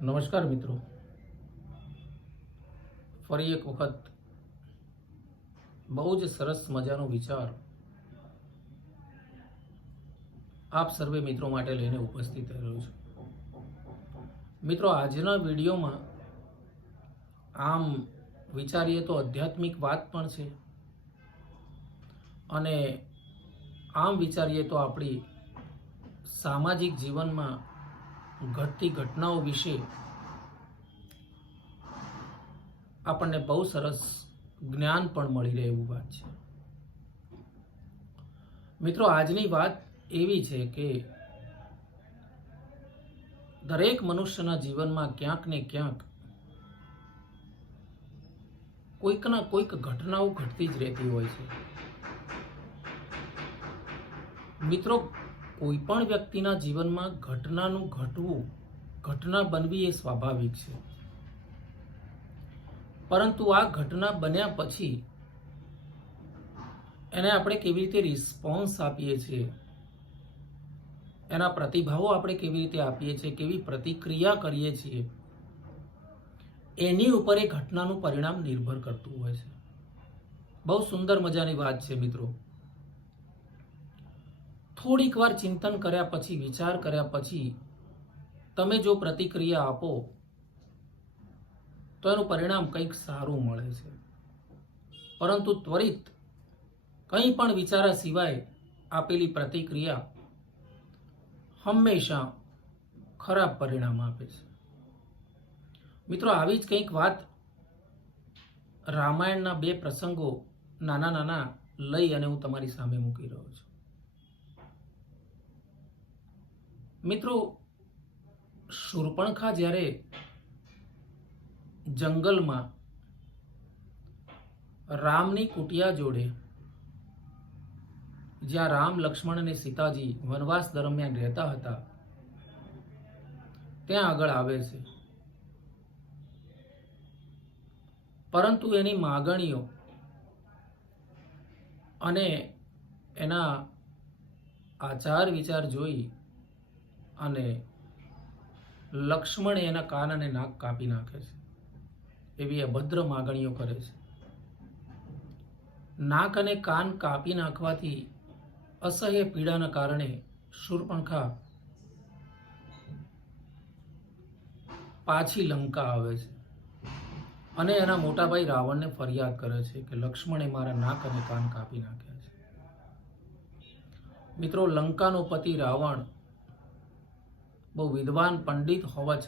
નમસ્કાર મિત્રો, ફરી એક વખત બહુ જ સરસ મજાનો વિચાર આપ સર્વે મિત્રો માટે લઈને ઉપસ્થિત રહ્યો છું. મિત્રો, આજના વિડીયોમાં આમ વિચારીએ તો આધ્યાત્મિક વાત પણ છે અને આમ વિચારીએ તો આપણી સામાજિક જીવનમાં ઘટતી ઘટનાઓ વિશે આપણને બહુ સરસ જ્ઞાન પણ મળી રહે એવું વાત છે. મિત્રો, આજની વાત એવી છે કે દરેક મનુષ્યના જીવનમાં ક્યાંક ને ક્યાંક કોઈકના કોઈક ઘટનાઓ ઘટતી જ રહેતી હોય છે. મિત્રો, કોઈ પણ વ્યક્તિના જીવનમાં ઘટનાનું ઘટવું, ઘટના બનવી એ સ્વાભાવિક છે. પરંતુ આ ઘટના બન્યા પછી એને આપણે કેવી રીતે રિસ્પોન્સ આપીએ છીએ, એના પ્રતિભાવો આપણે કેવી રીતે આપીએ છીએ, કેવી પ્રતિક્રિયા કરીએ છીએ, એની ઉપર એ ઘટનાનું પરિણામ નિર્ભર કરતું હોય છે. બહુ સુંદર મજાની વાત છે મિત્રો. થોડીક વાર ચિંતન કર્યા પછી, વિચાર કર્યા પછી તમે જો પ્રતિક્રિયા આપો તો એનું પરિણામ કંઈક સારું મળે છે. પરંતુ ત્વરિત કંઈ પણ વિચાર્યા સિવાય આપેલી પ્રતિક્રિયા હંમેશા ખરાબ પરિણામ આપે છે. મિત્રો, આવી જ કંઈક વાત રામાયણના બે પ્રસંગો નાના નાના લઈ અને હું તમારી સામે મૂકી રહ્યો છું. મિત્રો, શૂર્પણખા જ્યારે જંગલમાં રામની કુટિયા જોડે, જ્યાં રામ, લક્ષ્મણ અને સીતાજી વનવાસ દરમિયાન રહેતા હતા, ત્યાં આગળ આવે છે. પરંતુ એની માગણીઓ અને એના આચાર વિચાર જોઈ અને લક્ષ્મણ એના કાન અને નાક કાપી નાખે છે. એવી અભદ્ર માગણીઓ કરે છે. નાક અને કાન કાપી નાખવાથી અસહ્ય પીડાના કારણે શૂર્પણખા પાછી લંકા આવે છે અને એના મોટાભાઈ રાવણને ફરિયાદ કરે છે કે લક્ષ્મણે મારા નાક અને કાન કાપી નાખ્યા છે. મિત્રો, લંકાનો પતિ રાવણ બહુ વિદ્વાન પંડિત હોવા છતાં